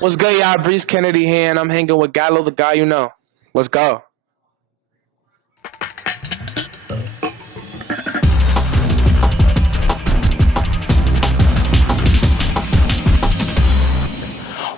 What's good, y'all? Breez Kennedy here, and I'm hanging with Gallo, the guy you know. Let's go.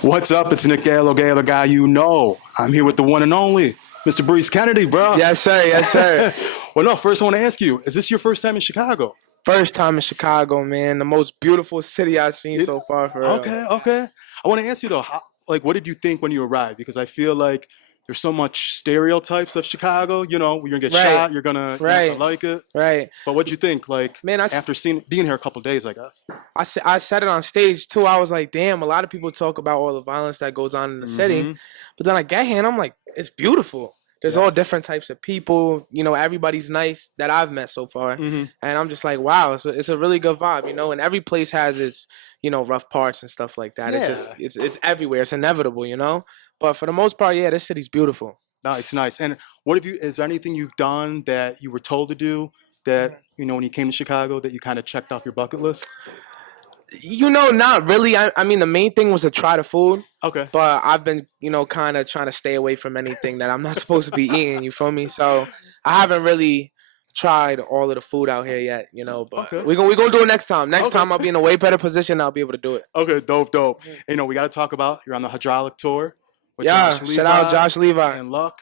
What's up? It's Nick Gallo, Gallo guy you know. I'm here with the one and only Mr. Breez Kennedy, bro. Yes, sir. Yes, sir. Well, no, first I want to ask you, is this your first time in Chicago? First time in Chicago, man. The most beautiful city I've seen so far, for real. Okay. I want to ask you, though, what did you think when you arrived? Because I feel like there's so much stereotypes of Chicago. You know, you're going to get Right. shot, you're not gonna like it. Right. But what'd you think, Man, after being here a couple of days, I guess? I said it on stage, too. I was like, damn, a lot of people talk about all the violence that goes on in the city. But then I get here, and I'm like, it's beautiful. There's all different types of people. You know, everybody's nice that I've met so far. And I'm just like, wow, it's a really good vibe, you know. And every place has its, rough parts and stuff like that. Yeah. It's everywhere. It's inevitable, you know. But for the most part, yeah, this city's beautiful. Nice. And is there anything you've done that you were told to do that, when you came to Chicago that you kind of checked off your bucket list? Not really. I mean, the main thing was to try the food. Okay. But I've been, kind of trying to stay away from anything that I'm not supposed to be eating. You feel me? So I haven't really tried all of the food out here yet. But we're gonna do it next time. Next time I'll be in a way better position. I'll be able to do it. Okay. Dope. We got to talk about you're on the hydraulic tour. With Yeah. Josh Levi Shout out Josh Levi and Luck.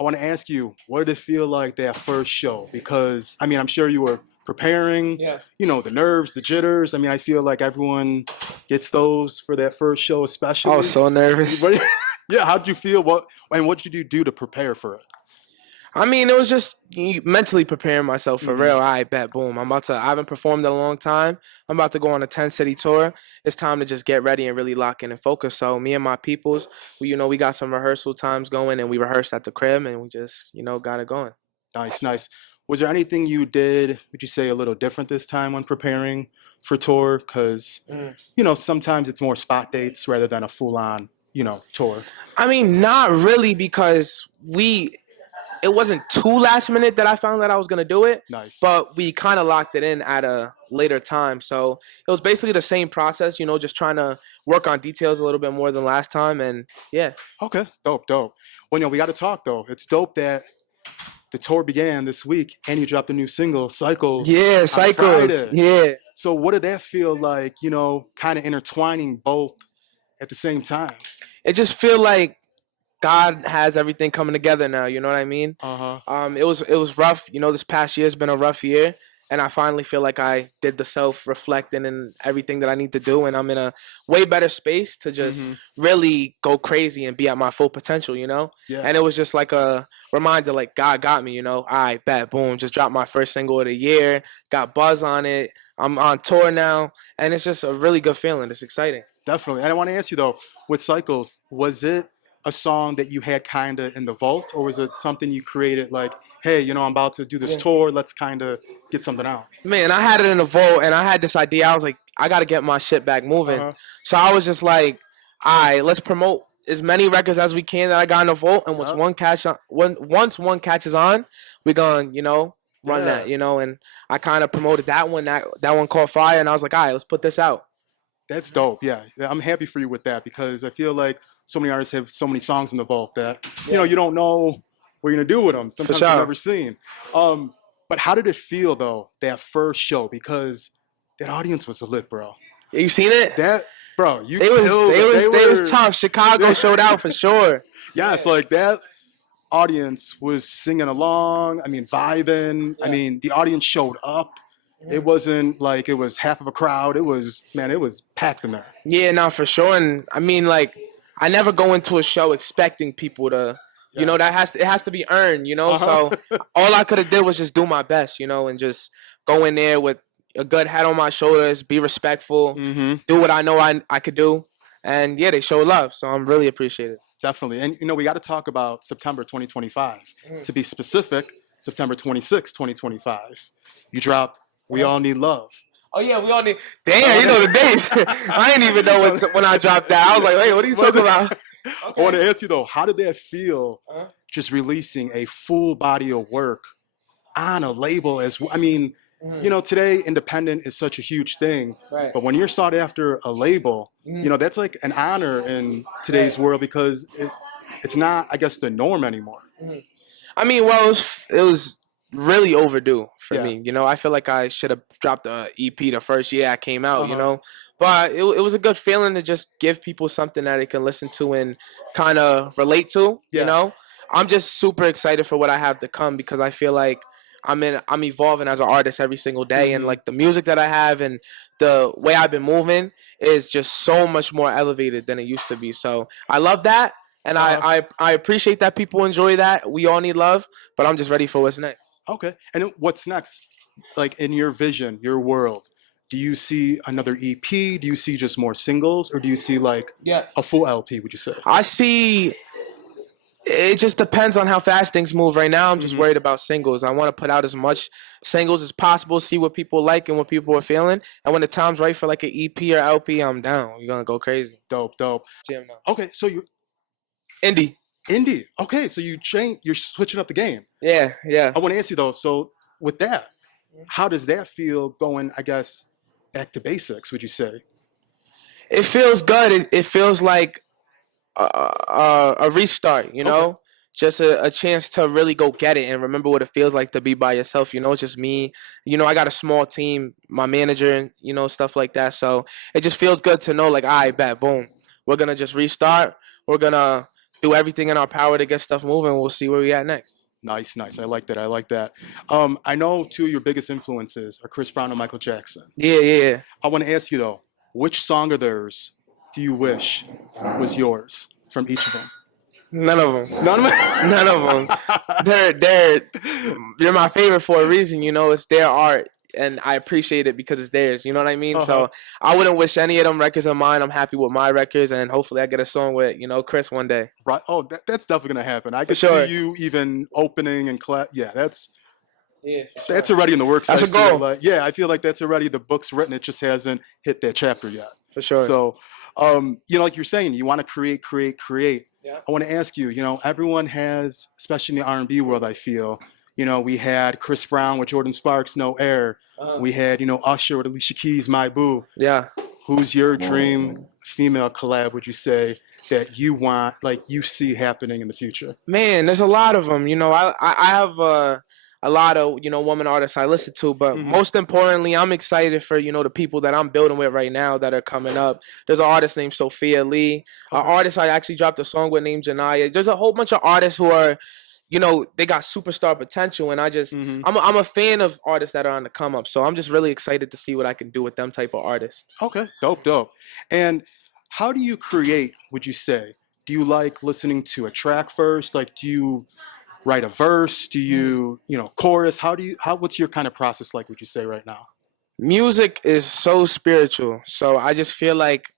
I want to ask you, what did it feel like that first show? Because I'm sure you were preparing. Yeah. The nerves, the jitters. I feel like everyone gets those for that first show, especially. I was so nervous. Yeah. How did you feel? What did you do to prepare for it? I mean, it was just mentally preparing myself for real. All right, bet, boom. I haven't performed in a long time. I'm about to go on a 10-city tour. It's time to just get ready and really lock in and focus. So me and my peoples, we got some rehearsal times going, and we rehearsed at the crib, and we just, got it going. Nice. Was there anything you did, would you say, a little different this time when preparing for tour? Because, sometimes it's more spot dates rather than a full-on, tour. I mean, not really, because it wasn't too last minute that I found that I was going to do it. Nice. But we kind of locked it in at a later time. So it was basically the same process, just trying to work on details a little bit more than last time. And yeah. Okay. Dope. Well, we got to talk, though. It's dope that the tour began this week and you dropped a new single, Cycles. Yeah, Cycles. Yeah. So what did that feel like, kind of intertwining both at the same time? It just feel like God has everything coming together now. You know what I mean? It was rough. This past year has been a rough year, and I finally feel like I did the self-reflecting and everything that I need to do, and I'm in a way better space to just really go crazy and be at my full potential. Yeah. And it was just like a reminder, like God got me. All right, bet, boom, just dropped my first single of the year, got buzz on it. I'm on tour now, and it's just a really good feeling. It's exciting. Definitely. And I want to ask you though, with Cycles, was it a song that you had kind of in the vault, or was it something you created like, hey, I'm about to do this tour, let's kind of get something out? Man, I had it in the vault, and I had this idea. I was like, I got to get my shit back moving. So I was just like, all right, let's promote as many records as we can that I got in the vault, and once one catches on, we're going to, run that, and I kind of promoted that one caught fire, and I was like, all right, let's put this out. That's dope. Yeah, I'm happy for you with that, because I feel like so many artists have so many songs in the vault that you don't know what you're gonna do with them. Sometimes you've never seen. But how did it feel though, that first show? Because that audience was lit, bro. You seen it? They was tough. Chicago showed out for sure. Yeah, it's like that audience was singing along. Vibing. Yeah. The audience showed up. It wasn't like it was half of a crowd. It was packed in there. Yeah, no, for sure. And I never go into a show expecting people to, it has to be earned, So all I could have did was just do my best, and just go in there with a good head on my shoulders, be respectful, do what I know I could do. And yeah, they show love. So I'm really appreciative. Definitely. And, we got to talk about September 2025. To be specific, September 26, 2025. You dropped We All Need Love. Oh, yeah, we all need. Damn, you know the dates. I didn't even know when I dropped that. I was like, wait, what are you talking about? Okay. I want to ask you, though, how did that feel just releasing a full body of work on a label? You know, today independent is such a huge thing, Right. but when you're sought after a label, you know, that's like an honor in today's world because it's not, I guess, the norm anymore. I mean, well, it was really overdue for Yeah. me. You know, I feel like I should have dropped the EP the first year I came out. You Uh-huh. know, but it was a good feeling to just give people something that they can listen to and kind of relate to. You Yeah. know, I'm just super excited for what I have to come because I feel like I'm evolving as an artist every single day, and like the music that I have and the way I've been moving is just so much more elevated than it used to be. So I love that. And I appreciate that people enjoy that. We all need love, but I'm just ready for what's next. Okay. And what's next? Like in your vision, your world, do you see another EP? Do you see just more singles? Or do you see like a full LP, would you say? I see. It just depends on how fast things move. Right now, I'm just worried about singles. I want to put out as much singles as possible, see what people like and what people are feeling. And when the time's right for like an EP or LP, I'm down. You're gonna go crazy. Dope, dope. Jam now. Okay, so you Indie. indie. Okay, so you're switching up the game. Yeah, yeah. I want to ask you though, so with that, how does that feel going, I guess, back to basics, would you say? It feels good. It feels like a restart, you know? Okay. Just a chance to really go get it and remember what it feels like to be by yourself. You know, it's just me. You know, I got a small team, my manager, and, you know, stuff like that. So it just feels good to know, like, all right, bet, boom. We're going to just restart. We're going to do everything in our power to get stuff moving. We'll see where we at next. Nice, nice. I like that. I like that. I know two of your biggest influences are Chris Brown and Michael Jackson. Yeah, yeah. I want to ask you though, which song of theirs do you wish was yours from each of them? None of them. None of them. None of them. They're my favorite for a reason. You know, it's their art, and I appreciate it because it's theirs. You know what I mean? So I wouldn't wish any of them records of mine. I'm happy with my records, and hopefully I get a song with Chris one day. Right. Oh, that's definitely gonna happen. I could sure. see you even opening and yeah, that's Yeah, for sure. that's already in the works. That's I a feel goal. like, yeah, I feel like that's already the book's written. It just hasn't hit that chapter yet. For sure. So, you know, like you're saying, you want to create. Yeah. I want to ask you, you know, everyone has, especially in the R&B world, I feel, you know, we had Chris Brown with Jordan Sparks, No Air. We had, you know, Usher with Alicia Keys, My Boo. Yeah. Who's your dream female collab, would you say, that you want, like you see happening in the future? Man, there's a lot of them. You know, I have a lot of woman artists I listen to, but most importantly, I'm excited for the people that I'm building with right now that are coming up. There's an artist named Sophia Lee, an artist I actually dropped a song with named Janaya. There's a whole bunch of artists who are, they got superstar potential, and I just I'm a fan of artists that are on the come up. So I'm just really excited to see what I can do with them type of artists. Okay, dope. And how do you create, would you say? Do you like listening to a track first? Like, do you write a verse? Do you, chorus? What's your kind of process like, would you say, right now? Music is so spiritual. So I just feel like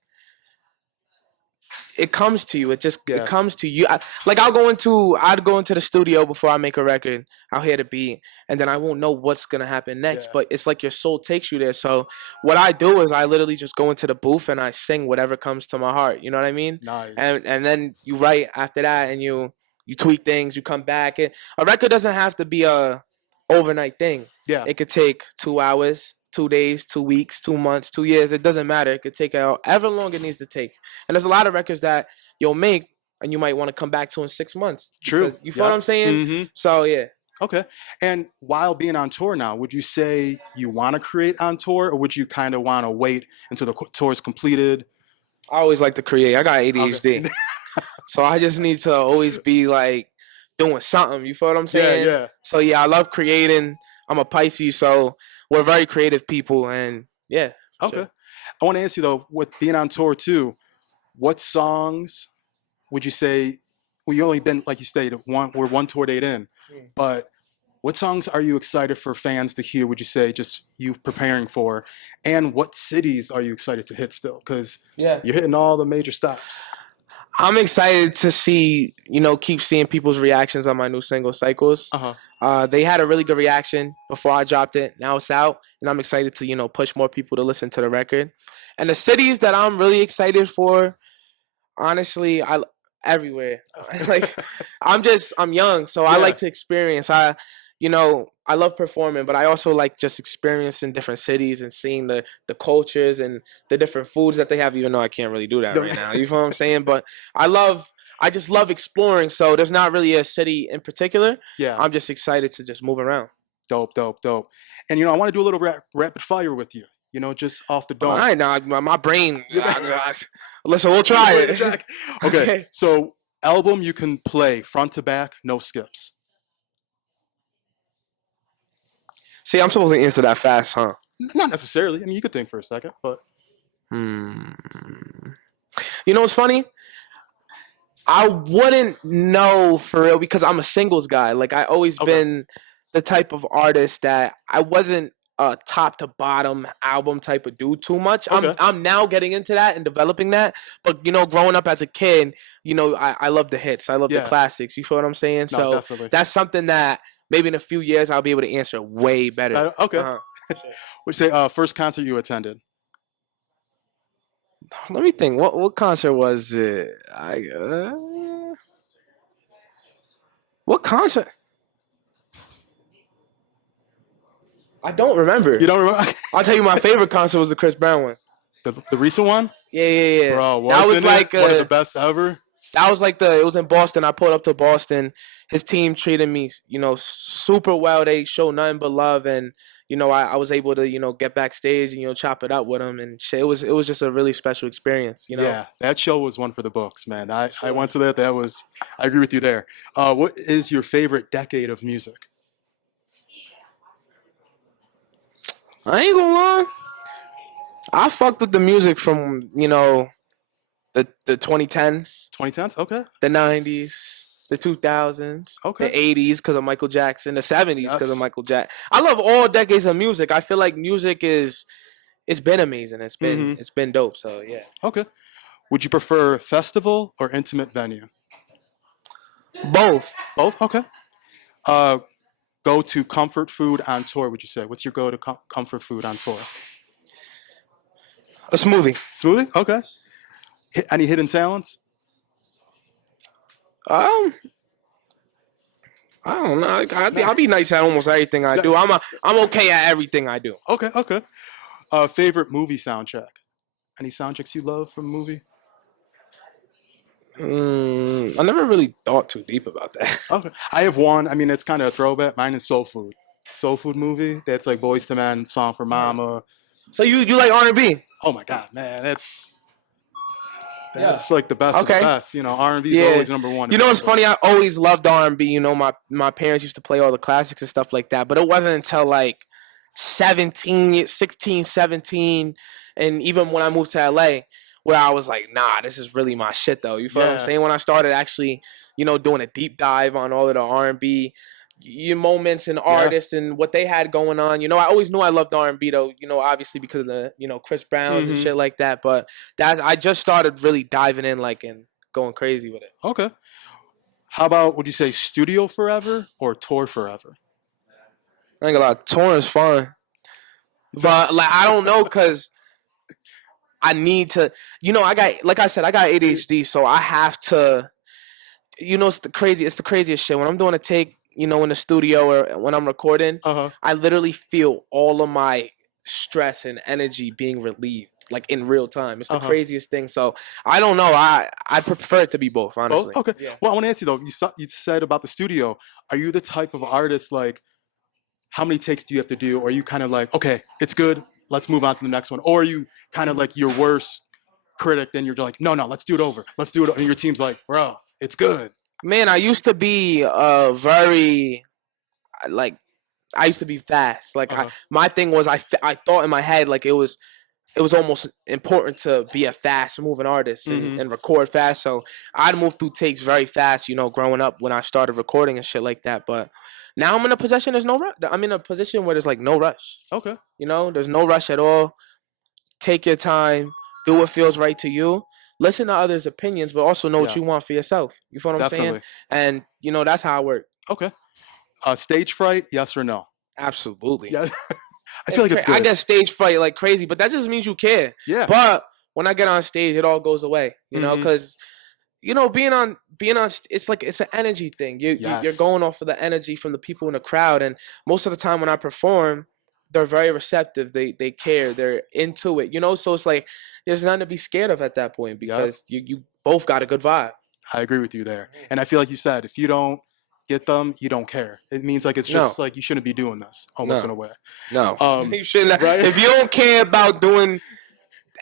it comes to you. It comes to you. I'd go into the studio before I make a record. I'll hear the beat, and then I won't know what's gonna happen next. But it's like your soul takes you there. So what I do is I literally just go into the booth and I sing whatever comes to my heart. You know what I mean? Nice. And then you write after that, and you tweak things. You come back. A record doesn't have to be a overnight thing. Yeah. It could take 2 hours, 2 days, 2 weeks, 2 months, 2 years. It doesn't matter. It could take however long it needs to take. And there's a lot of records that you'll make and you might want to come back to in 6 months. True. You feel what I'm saying? So, yeah. Okay. And while being on tour now, would you say you want to create on tour, or would you kind of want to wait until the tour is completed? I always like to create. I got ADHD. Okay. So I just need to always be like doing something. You feel what I'm saying? Yeah. So, yeah, I love creating. I'm a Pisces, so we're very creative people, and yeah. Okay. Sure. I want to ask you though, with being on tour too, what songs would you say? Well, you only been, like you stated, we're one tour date in, but what songs are you excited for fans to hear? Would you say just you preparing for, and what cities are you excited to hit still? Because you're hitting all the major stops. I'm excited to keep seeing people's reactions on my new single, Cycles. They had a really good reaction before I dropped it. Now it's out, and I'm excited to, push more people to listen to the record. And the cities that I'm really excited for, honestly, everywhere. I'm young, so I like to experience. I love performing, but I also like just experiencing different cities and seeing the cultures and the different foods that they have. Even though I can't really do that right now, you feel what I'm saying? But I just love exploring. So there's not really a city in particular. Yeah. I'm just excited to just move around. Dope. And I want to do a little rapid fire with you. Just off the dome. All right, now my brain. Listen, we'll try it. Okay. So album you can play front to back, no skips. See, I'm supposed to answer that fast, huh? Not necessarily. I mean, you could think for a second, but. What's funny? I wouldn't know for real because I'm a singles guy. Like I always been the type of artist that I wasn't a top to bottom album type of dude too much. Okay. I'm now getting into that and developing that. But growing up as a kid, I love the hits. I love the classics. You feel what I'm saying? No, so definitely. That's something that maybe in a few years I'll be able to answer way better. Okay. Would you say first concert you attended? Let me think. What concert was it? What concert? I don't remember. You don't remember? I'll tell you, my favorite concert was the Chris Brown one. The recent one? Yeah. Bro, that was like one of the best ever. That was like it was in Boston. I pulled up to Boston. His team treated me, super well. They showed nothing but love, and I was able to, get backstage and chop it up with him, and shit. It was just a really special experience. Yeah, that show was one for the books, man. I went to that. I agree with you there. What is your favorite decade of music? I ain't gonna lie. I fucked with the music from the 2010s. 2010s, okay. The 90s. The 2000s, okay. The 80s because of Michael Jackson, the 70s because of Michael Jackson. I love all decades of music. I feel like music it's been amazing. It's been dope. So yeah. Okay. Would you prefer festival or intimate venue? Both. Both. Okay. Go to comfort food on tour. Would you say? What's your go to comfort food on tour? A smoothie. Smoothie. Okay. Any hidden talents? I don't know. I'll be nice at almost everything I do. I'm okay at everything I do. Okay. Favorite movie soundtrack? Any soundtracks you love from a movie? I never really thought too deep about that. Okay. I have one. I mean, it's kind of a throwback. Mine is Soul Food. Soul Food movie. That's like Boyz II Men, Song for Mama. So you like R&B? Oh my God, man, that's like the best of the best. R&B is always number one. It's funny. I always loved R&B. My parents used to play all the classics and stuff like that. But it wasn't until like 16, 17, and even when I moved to LA, where I was like, nah, this is really my shit though. You feel what I'm saying? When I started actually, doing a deep dive on all of the R&B moments and artists and what they had going on. I always knew I loved R&B though, obviously because of the, Chris Browns and shit like that. But that I just started really diving in and going crazy with it. Okay. How about, would you say studio forever or tour forever? I ain't gonna lie, touring is fun. But I don't know because I need to, I got, like I said, I got ADHD, so I have to, it's the craziest shit. When I'm doing a take, in the studio or when I'm recording, I literally feel all of my stress and energy being relieved, in real time. It's the craziest thing. So I don't know. I prefer it to be both, honestly. Oh, okay. Yeah. Well, I want to ask you though. You said about the studio. Are you the type of artist how many takes do you have to do? Or are you kind of okay, it's good, let's move on to the next one? Or are you kind of your worst critic? Then you're no, let's do it over. Let's do it. And your team's bro, it's good. Man, I used to be very I used to be fast. My thing was I thought in my head it was almost important to be a fast moving artist and record fast. So I'd move through takes very fast, growing up when I started recording and shit like that. But now I'm in a position there's no rush. I'm in a position where there's no rush. Okay. There's no rush at all. Take your time. Do what feels right to you. Listen to others' opinions, but also know what you want for yourself. You feel what I'm saying? And that's how I work. Okay. Stage fright, yes or no? Absolutely. Yeah. I feel it's good. I get stage fright like crazy, but that just means you care. Yeah. But when I get on stage, it all goes away. Because being on, it's like it's an energy thing. You're Yes. going off of the energy from the people in the crowd, and most of the time when I perform, they're very receptive. They care. They're into it. So it's like there's nothing to be scared of at that point Yep. because you both got a good vibe. I agree with you there. And I feel like you said, if you don't get them, you don't care. It means like it's No, just like you shouldn't be doing this, almost in a no, way. no. You shouldn't. Right? If you don't care about doing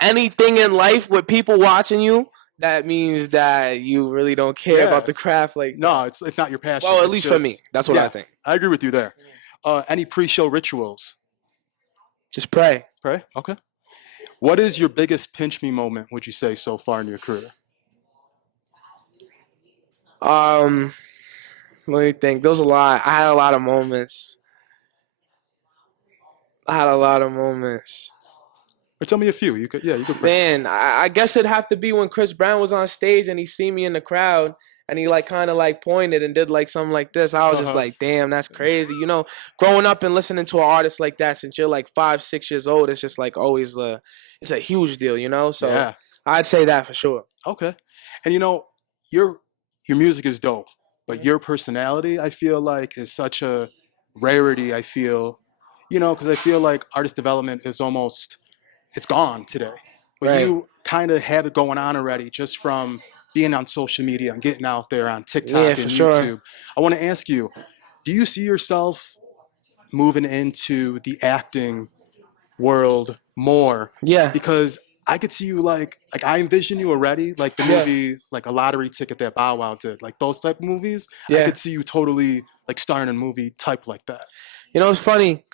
anything in life with people watching you, that means that you really don't care about Yeah. the craft like that. No, it's not your passion. Well, at It's least for me, just that's what I yeah. think. I agree with you there. Any pre-show rituals? Just pray. Pray. Okay. What is your biggest pinch me moment? Would you say so far in your career? Let me think. There was a lot. I had a lot of moments. Or tell me a few. You could. Yeah, you could. Pray. Man, I guess it'd have to be when Chris Brown was on stage and he seen me in the crowd and he like kind of like pointed and did like something like this. I was just like, damn, that's crazy. Growing up and listening to an artist like that since you're like 5, 6 years old, it's just like always it's a huge deal, So Yeah. I'd say that for sure. Okay. And your music is dope, but your personality, I feel like, is such a rarity. I feel, because I feel like artist development is almost it's gone today. But Right. you kind of have it going on already just from being on social media and getting out there on TikTok Yeah, and for YouTube. sure. I want to ask you, do you see yourself moving into the acting world more? Yeah. Because I could see you like I envision you already, like the movie, like A Lottery Ticket that Bow Wow did, like those type of movies. I Yeah. could see you totally like starring in a movie type like that. It's funny.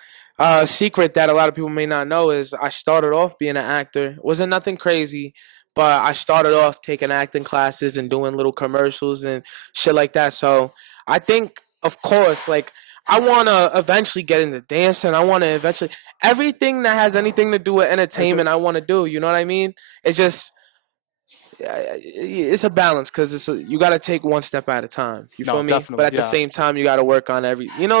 Secret that a lot of people may not know is I started off being an actor. Wasn't nothing crazy, but I started off taking acting classes and doing little commercials and shit like that. So I think, of course, like I want to eventually get into dancing. I want to eventually everything that has anything to do with entertainment. I want to do. You know what I mean? It's just it's a balance because you got to take one step at a time. You No, feel me? But definitely, at the yeah. same time, you got to work on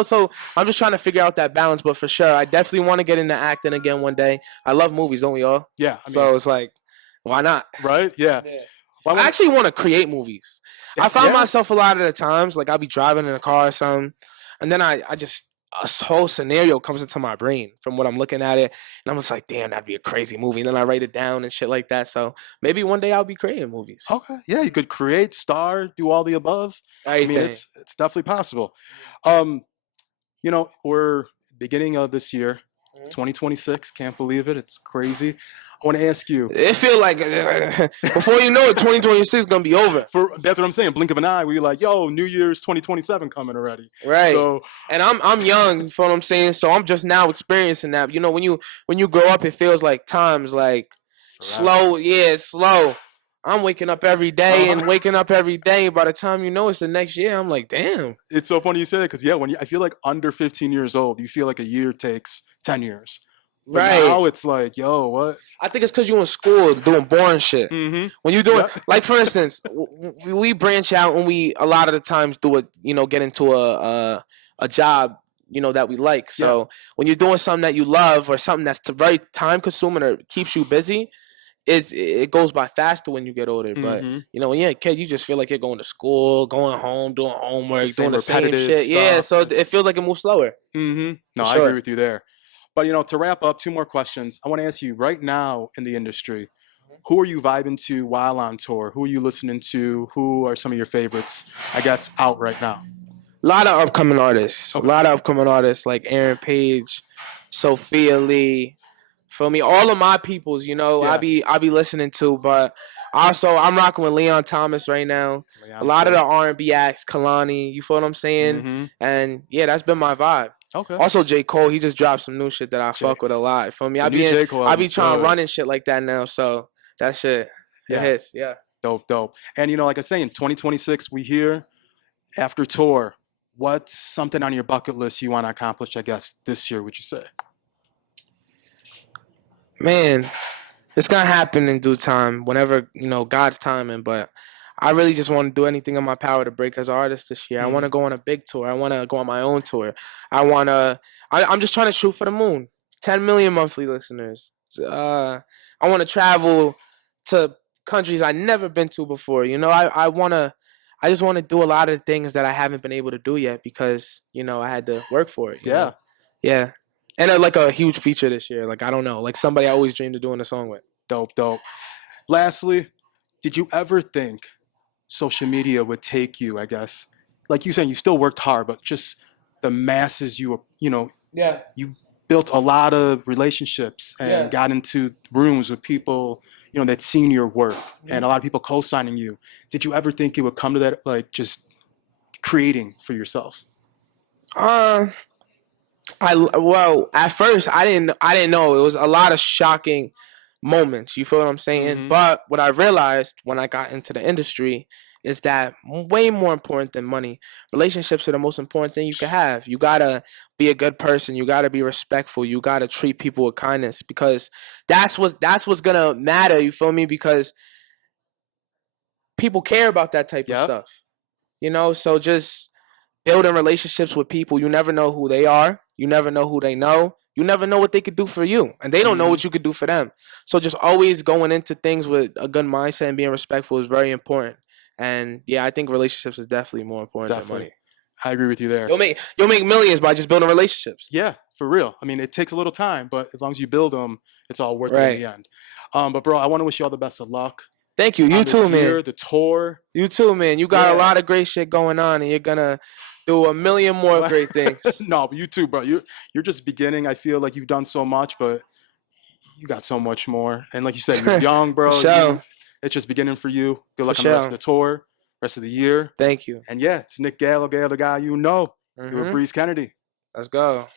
So I'm just trying to figure out that balance. But for sure, I definitely want to get into acting again one day. I love movies, don't we all? Yeah. So it's like, why not? Right? Yeah. Well, I actually want to create movies. I find Yeah? myself a lot of the times, like I'll be driving in a car or something, and then I just a whole scenario comes into my brain from what I'm looking at it, and I'm just like, damn, that'd be a crazy movie. And then I write it down and shit like that. So maybe one day I'll be creating movies. Okay. Yeah, you could create, star, do all the above. I mean, Everything. it's definitely possible. We're beginning of this year, 2026. Can't believe it. It's crazy. I want to ask you. It feel like before you know it, 2026 is gonna be over. That's what I'm saying. Blink of an eye. We're like, yo, New Year's 2027 coming already. Right. So, and I'm young. You feel what I'm saying? So I'm just now experiencing that. When you grow up, it feels like time's like slow. Yeah, it's slow. I'm waking up every day and waking up every day. By the time you know it's the next year, I'm like, damn. It's so funny you say that because I feel like under 15 years old, you feel like a year takes 10 years. But right. now it's like, yo, what? I think it's because you're in school doing boring shit. Mm-hmm. When you doing, like for instance, we branch out and we a lot of the times do it, get into a job, that we like. So when you're doing something that you love or something that's very time consuming or keeps you busy, it goes by faster when you get older. But when you're a kid, you just feel like you're going to school, going home, doing homework, doing the same shit. Stuff. Yeah, so it feels like it moves slower. Mm-hmm. No, I agree with you there. But to wrap up, 2 more questions. I want to ask you right now in the industry, who are you vibing to while on tour? Who are you listening to? Who are some of your favorites, I guess, out right now? A lot of upcoming artists. Okay. A lot of upcoming artists like Aaron Page, Sophia Lee. Feel me? All of my peoples, I be listening to, but also I'm rocking with Leon Thomas right now. A lot of the R&B acts, Kalani, you feel what I'm saying? Mm-hmm. And yeah, that's been my vibe. Okay. Also J. Cole, he just dropped some new shit that I fuck with a lot. You feel me? I be trying to run and shit like that now, so that shit it hits. Yeah. Dope. And like I say, in 2026, we here after tour. What's something on your bucket list you want to accomplish, I guess, this year, would you say? Man, it's gonna happen in due time, whenever God's timing. But I really just want to do anything in my power to break as an artist this year. I want to go on a big tour. I want to go on my own tour. I'm just trying to shoot for the moon. 10 million monthly listeners. I want to travel to countries I never been to before. You know, I just want to do a lot of things that I haven't been able to do yet because I had to work for it. You know? Yeah, and like a huge feature this year. Like I don't know, like somebody I always dreamed of doing a song with. Dope. Lastly, did you ever think social media would take you? I guess, like you said, you still worked hard, but just the masses you built a lot of relationships and got into rooms with people that seen your work and a lot of people co-signing you. Did you ever think it would come to that, like just creating for yourself? At first I didn't know. It was a lot of shocking moments. You feel what I'm saying? Mm-hmm. But what I realized when I got into the industry is that way more important than money. Relationships are the most important thing you can have. You gotta be a good person. You gotta be respectful. You gotta treat people with kindness because that's what's gonna matter. You feel me? Because people care about that type of stuff. So just building relationships with people. You never know who they are. You never know who they know. You never know what they could do for you. And they don't know what you could do for them. So just always going into things with a good mindset and being respectful is very important. And yeah, I think relationships is definitely more important than money. I agree with you there. You'll make millions by just building relationships. Yeah, for real. I mean, it takes a little time, but as long as you build them, it's all worth it in the end. But bro, I want to wish you all the best of luck. Thank you. You too, man. The tour. You too, man. You got a lot of great shit going on, and you're gonna do a million more great things. No, but you too, bro. You're just beginning. I feel like you've done so much, but you got so much more. And like you said, you're young, bro. It's just beginning for you. Good luck on the rest of the tour, rest of the year. Thank you. And yeah, it's Nick Gallo, the guy you know. You're Breez Kennedy. Let's go.